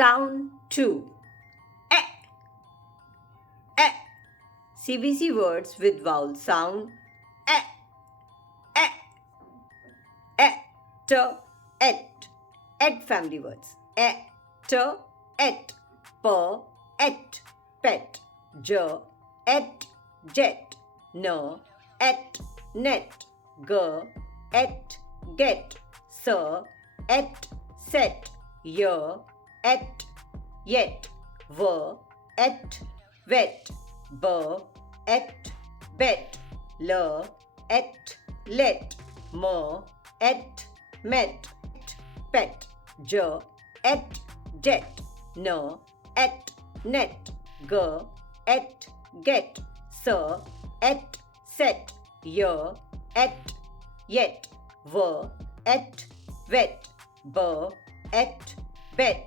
Sound 2. Eh. CBC words with vowel sound. Eh. T, et. Et family words. T, et. P, et. Pet. J, et. Jet. N, et. Net. G, et. Get. S, et. Set. Y, et. Yet. V, et. Wet. B, et. Bet. L, et. Let. M, et. Met. Pet. J, et. Jet. N, et. Net. G, et. Get. S, et. Set. Y, et. Yet. V, et. Wet. B, et. Bet.